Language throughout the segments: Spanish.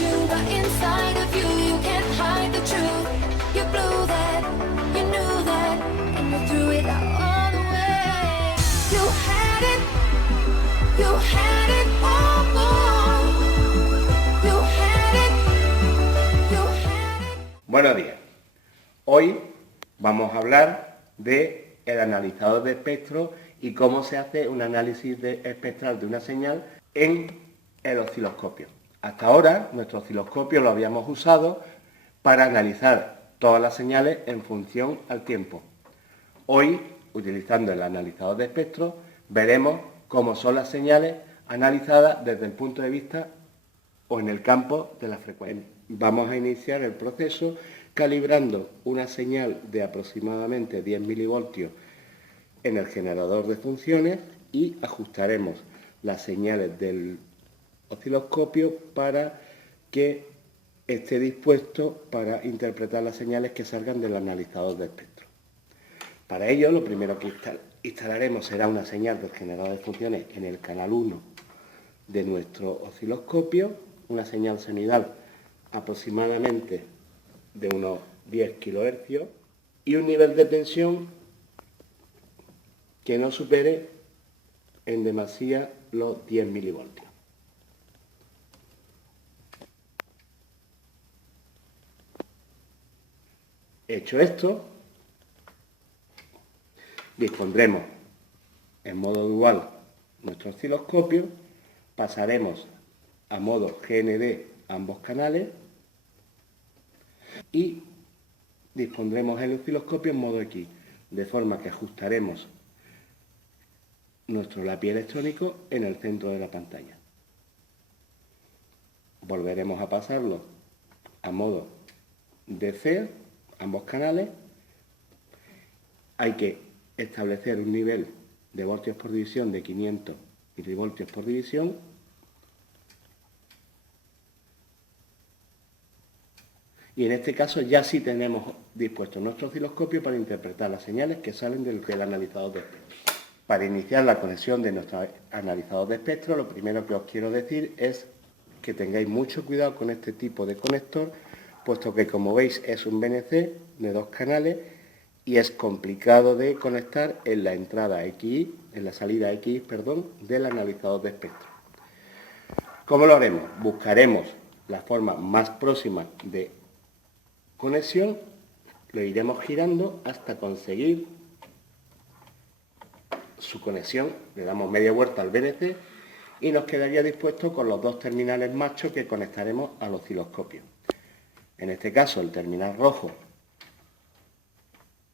you, but inside of you, you can't hide the truth. You blew that, you knew that, and you threw it all away. You had it all, boy. You had it. Buenos días. Hoy vamos a hablar de el analizador de espectro y cómo se hace un análisis espectral de una señal en el osciloscopio. Hasta ahora, nuestro osciloscopio lo habíamos usado para analizar todas las señales en función al tiempo. Hoy, utilizando el analizador de espectro, veremos cómo son las señales analizadas desde el punto de vista o en el campo de la frecuencia. Vamos a iniciar el proceso calibrando una señal de aproximadamente 10 milivoltios en el generador de funciones y ajustaremos las señales del osciloscopio para que esté dispuesto para interpretar las señales que salgan del analizador de espectro. Para ello, lo primero que instalaremos será una señal del generador de funciones en el canal 1 de nuestro osciloscopio, una señal senoidal aproximadamente de unos 10 kHz y un nivel de tensión que no supere en demasía los 10 milivoltios. Hecho esto, dispondremos en modo dual nuestro osciloscopio, pasaremos a modo GND ambos canales y dispondremos el osciloscopio en modo X, de forma que ajustaremos nuestro lápiz electrónico en el centro de la pantalla. Volveremos a pasarlo a modo DC, ambos canales. Hay que establecer un nivel de voltios por división de 500 milivoltios por división y en este caso ya sí tenemos dispuesto nuestro osciloscopio para interpretar las señales que salen del analizador de espectro. Para iniciar la conexión de nuestro analizador de espectro, lo primero que os quiero decir es que tengáis mucho cuidado con este tipo de conector, puesto que, como veis, es un BNC de 2 canales y es complicado de conectar en la entrada XY, en la salida XY, perdón, del analizador de espectro. ¿Cómo lo haremos? Buscaremos la forma más próxima de conexión, lo iremos girando hasta conseguir su conexión, le damos media vuelta al BNC y nos quedaría dispuesto con los dos terminales machos que conectaremos al osciloscopio. En este caso, el terminal rojo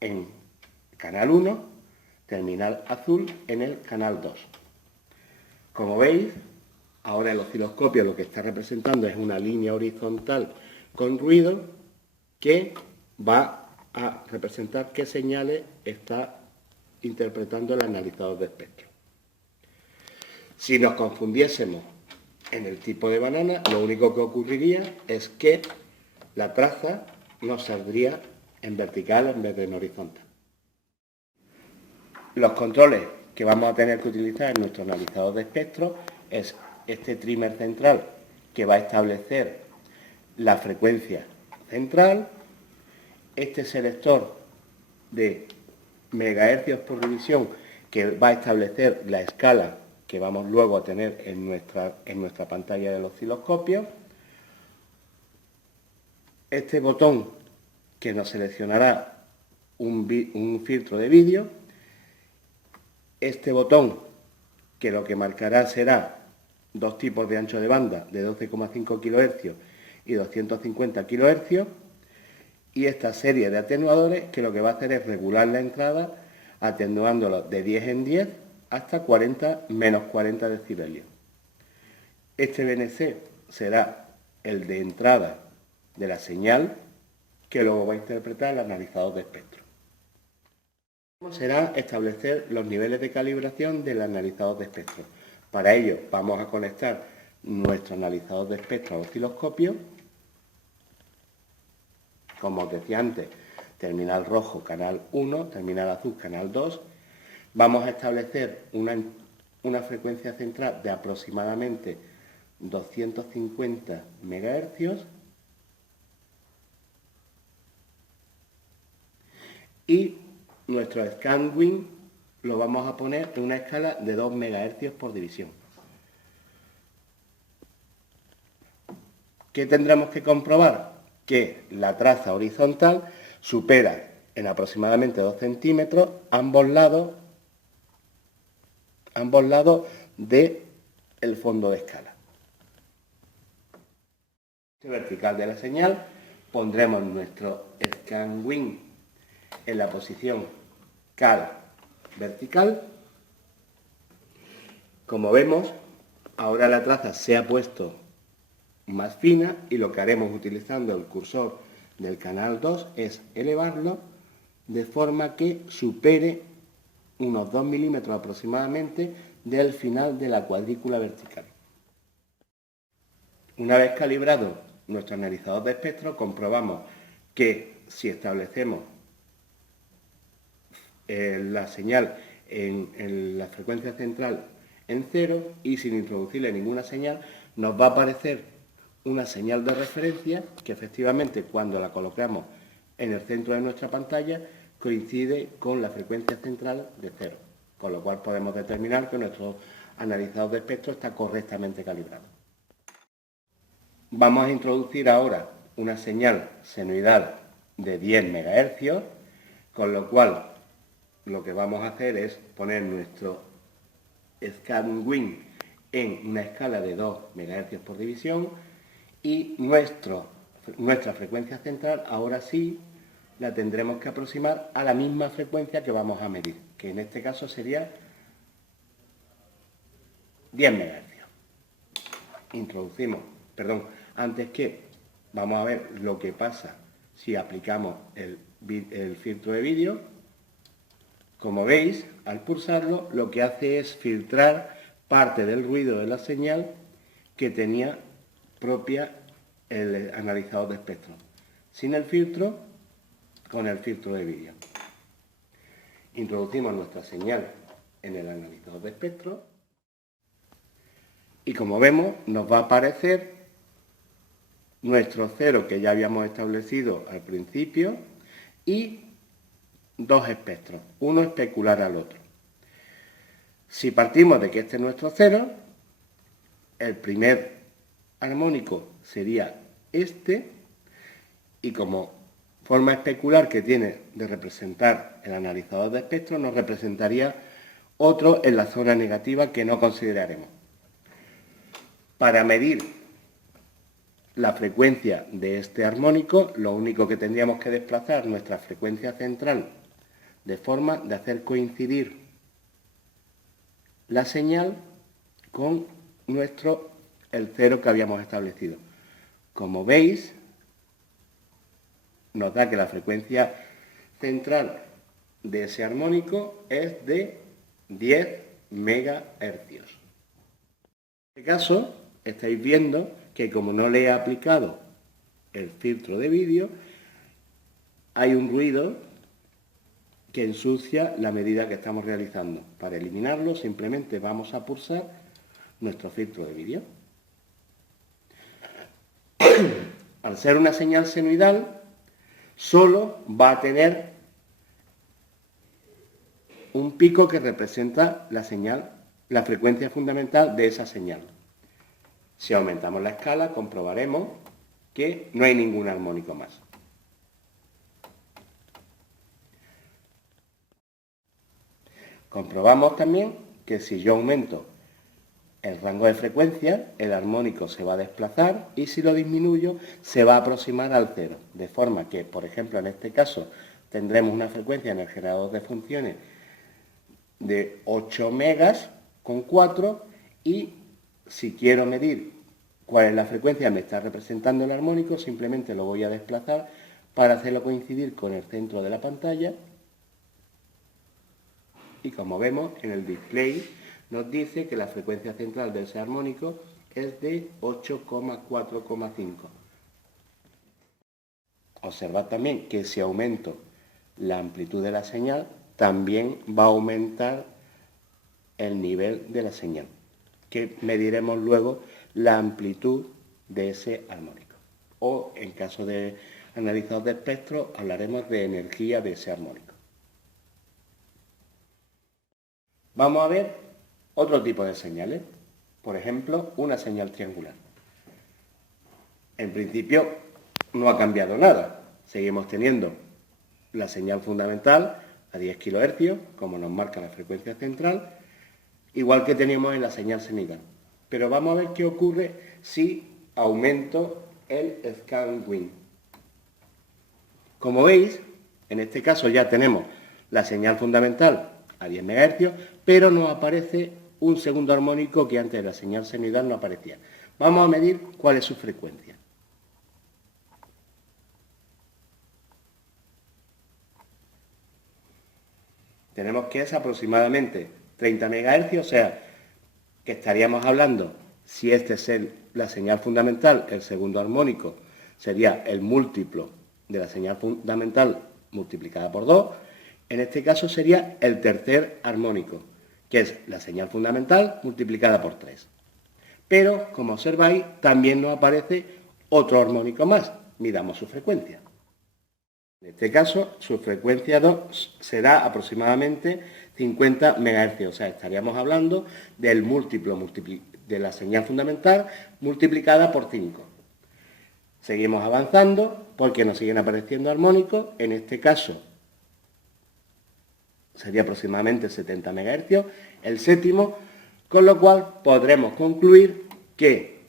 en canal 1, terminal azul en el canal 2. Como veis, ahora el osciloscopio lo que está representando es una línea horizontal con ruido que va a representar qué señales está interpretando el analizador de espectro. Si nos confundiésemos en el tipo de banana, lo único que ocurriría es que la traza nos saldría en vertical en vez de en horizontal. Los controles que vamos a tener que utilizar en nuestro analizador de espectro es este trimmer central que va a establecer la frecuencia central, este selector de megahercios por división que va a establecer la escala que vamos luego a tener en nuestra pantalla del osciloscopio, este botón que nos seleccionará un filtro de vídeo, este botón que lo que marcará será dos tipos de ancho de banda de 12,5 kHz y 250 kHz, y esta serie de atenuadores que lo que va a hacer es regular la entrada atenuándola de 10 en 10 hasta menos 40 decibelios. Este BNC será el de entrada de la señal que luego va a interpretar el analizador de espectro. Será establecer los niveles de calibración del analizador de espectro. Para ello vamos a conectar nuestro analizador de espectro al osciloscopio. Como os decía antes, terminal rojo canal 1, terminal azul canal 2. Vamos a establecer una frecuencia central de aproximadamente 250 MHz y nuestro ScanWin lo vamos a poner en una escala de 2 MHz por división. ¿Qué tendremos que comprobar? Que la traza horizontal supera en aproximadamente 2 centímetros ambos lados del fondo de escala. Vertical de la señal, pondremos nuestro ScanWin en la posición cal vertical. Como vemos, ahora la traza se ha puesto más fina y lo que haremos utilizando el cursor del canal 2 es elevarlo de forma que supere unos 2 milímetros aproximadamente del final de la cuadrícula vertical. Una vez calibrado nuestro analizador de espectro, comprobamos que si establecemos la señal en la frecuencia central en 0 y sin introducirle ninguna señal, nos va a aparecer una señal de referencia que efectivamente cuando la colocamos en el centro de nuestra pantalla coincide con la frecuencia central de 0, con lo cual podemos determinar que nuestro analizador de espectro está correctamente calibrado. Vamos a introducir ahora una señal senoidal de 10 MHz, con lo cual lo que vamos a hacer es poner nuestro ScanWin en una escala de 2 MHz por división y nuestra frecuencia central ahora sí la tendremos que aproximar a la misma frecuencia que vamos a medir, que en este caso sería 10 MHz. Vamos a ver lo que pasa si aplicamos el filtro de vídeo. Como veis, al pulsarlo, lo que hace es filtrar parte del ruido de la señal que tenía propia el analizador de espectro. Sin el filtro, con el filtro de vídeo. Introducimos nuestra señal en el analizador de espectro y como vemos, nos va a aparecer nuestro cero que ya habíamos establecido al principio y dos espectros, uno especular al otro. Si partimos de que este es nuestro cero, el primer armónico sería este, y como forma especular que tiene de representar el analizador de espectro, nos representaría otro en la zona negativa que no consideraremos. Para medir la frecuencia de este armónico, lo único que tendríamos que desplazar nuestra frecuencia central de forma de hacer coincidir la señal con el cero que habíamos establecido. Como veis, nos da que la frecuencia central de ese armónico es de 10 MHz. En este caso, estáis viendo que como no le he aplicado el filtro de vídeo, hay un ruido que ensucia la medida que estamos realizando. Para eliminarlo, simplemente vamos a pulsar nuestro filtro de vídeo. Al ser una señal senoidal, solo va a tener un pico que representa la señal, la frecuencia fundamental de esa señal. Si aumentamos la escala, comprobaremos que no hay ningún armónico más. Comprobamos también que si yo aumento el rango de frecuencia, el armónico se va a desplazar y si lo disminuyo, se va a aproximar al cero. De forma que, por ejemplo, en este caso, tendremos una frecuencia en el generador de funciones de 8 megas con 4 y si quiero medir cuál es la frecuencia que me está representando el armónico, simplemente lo voy a desplazar para hacerlo coincidir con el centro de la pantalla. Y como vemos en el display nos dice que la frecuencia central de ese armónico es de 8,4,5. Observad también que si aumento la amplitud de la señal, también va a aumentar el nivel de la señal, que mediremos luego la amplitud de ese armónico. O en caso de analizador de espectro hablaremos de energía de ese armónico. Vamos a ver otro tipo de señales. Por ejemplo, una señal triangular. En principio no ha cambiado nada. Seguimos teniendo la señal fundamental a 10 kHz, como nos marca la frecuencia central, igual que teníamos en la señal senoidal. Pero vamos a ver qué ocurre si aumento el scan win. Como veis, en este caso ya tenemos la señal fundamental a 10 MHz, pero nos aparece un segundo armónico que antes de la señal senoidal no aparecía. Vamos a medir cuál es su frecuencia. Tenemos que es aproximadamente 30 MHz, o sea, que estaríamos hablando, si este es la señal fundamental, el segundo armónico sería el múltiplo de la señal fundamental multiplicada por 2, en este caso sería el tercer armónico, que es la señal fundamental multiplicada por 3. Pero, como observáis, también nos aparece otro armónico más. Midamos su frecuencia. En este caso, su frecuencia 2 será aproximadamente 50 MHz, o sea, estaríamos hablando del múltiplo de la señal fundamental multiplicada por 5. Seguimos avanzando porque nos siguen apareciendo armónicos, en este caso sería aproximadamente 70 MHz, el séptimo, con lo cual podremos concluir que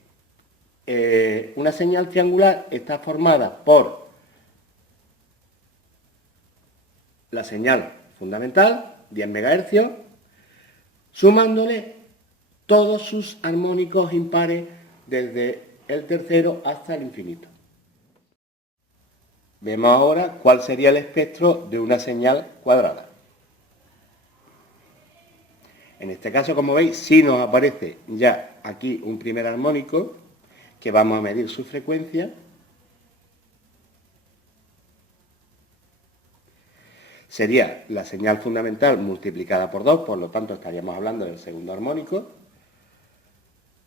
una señal triangular está formada por la señal fundamental, 10 MHz, sumándole todos sus armónicos impares desde el tercero hasta el infinito. Vemos ahora cuál sería el espectro de una señal cuadrada. En este caso, como veis, sí nos aparece ya aquí un primer armónico que vamos a medir su frecuencia. Sería la señal fundamental multiplicada por 2, por lo tanto estaríamos hablando del segundo armónico.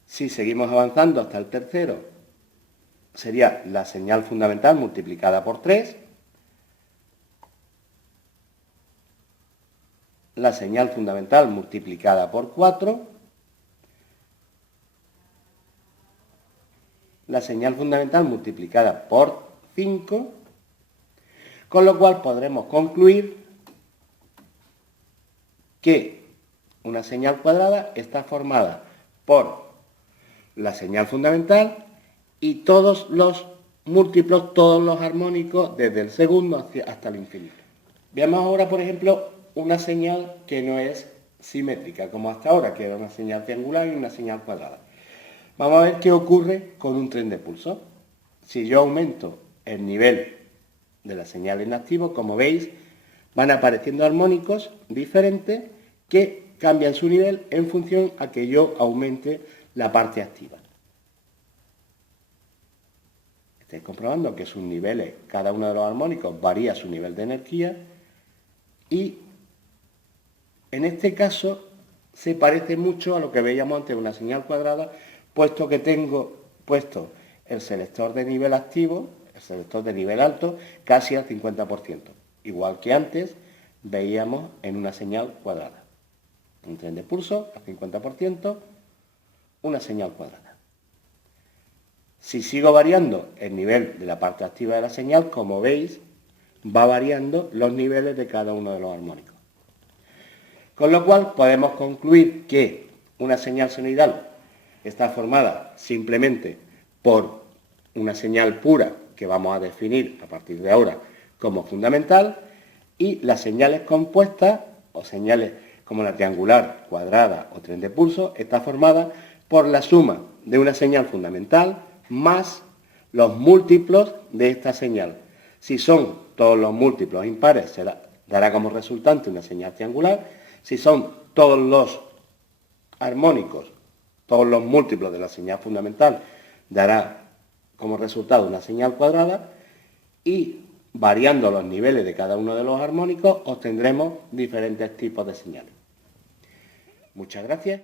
Si seguimos avanzando hasta el tercero, sería la señal fundamental multiplicada por 3. La señal fundamental multiplicada por 4, la señal fundamental multiplicada por 5, con lo cual podremos concluir que una señal cuadrada está formada por la señal fundamental y todos los múltiplos, todos los armónicos desde el segundo hasta el infinito. Veamos ahora, por ejemplo, una señal que no es simétrica, como hasta ahora, que era una señal triangular y una señal cuadrada. Vamos a ver qué ocurre con un tren de pulso. Si yo aumento el nivel de la señal en activo, como veis, van apareciendo armónicos diferentes que cambian su nivel en función a que yo aumente la parte activa. Estáis comprobando que sus niveles, cada uno de los armónicos varía su nivel de energía y en este caso se parece mucho a lo que veíamos antes de una señal cuadrada, puesto que tengo puesto el selector de nivel activo, el selector de nivel alto, casi al 50%. Igual que antes veíamos en una señal cuadrada. Un tren de pulso al 50%, una señal cuadrada. Si sigo variando el nivel de la parte activa de la señal, como veis, va variando los niveles de cada uno de los armónicos. Con lo cual podemos concluir que una señal senoidal está formada simplemente por una señal pura que vamos a definir a partir de ahora como fundamental y las señales compuestas o señales como la triangular, cuadrada o tren de pulso está formada por la suma de una señal fundamental más los múltiplos de esta señal. Si son todos los múltiplos impares, dará como resultante una señal triangular. Si son todos los armónicos, todos los múltiplos de la señal fundamental, dará como resultado una señal cuadrada y variando los niveles de cada uno de los armónicos obtendremos diferentes tipos de señales. Muchas gracias.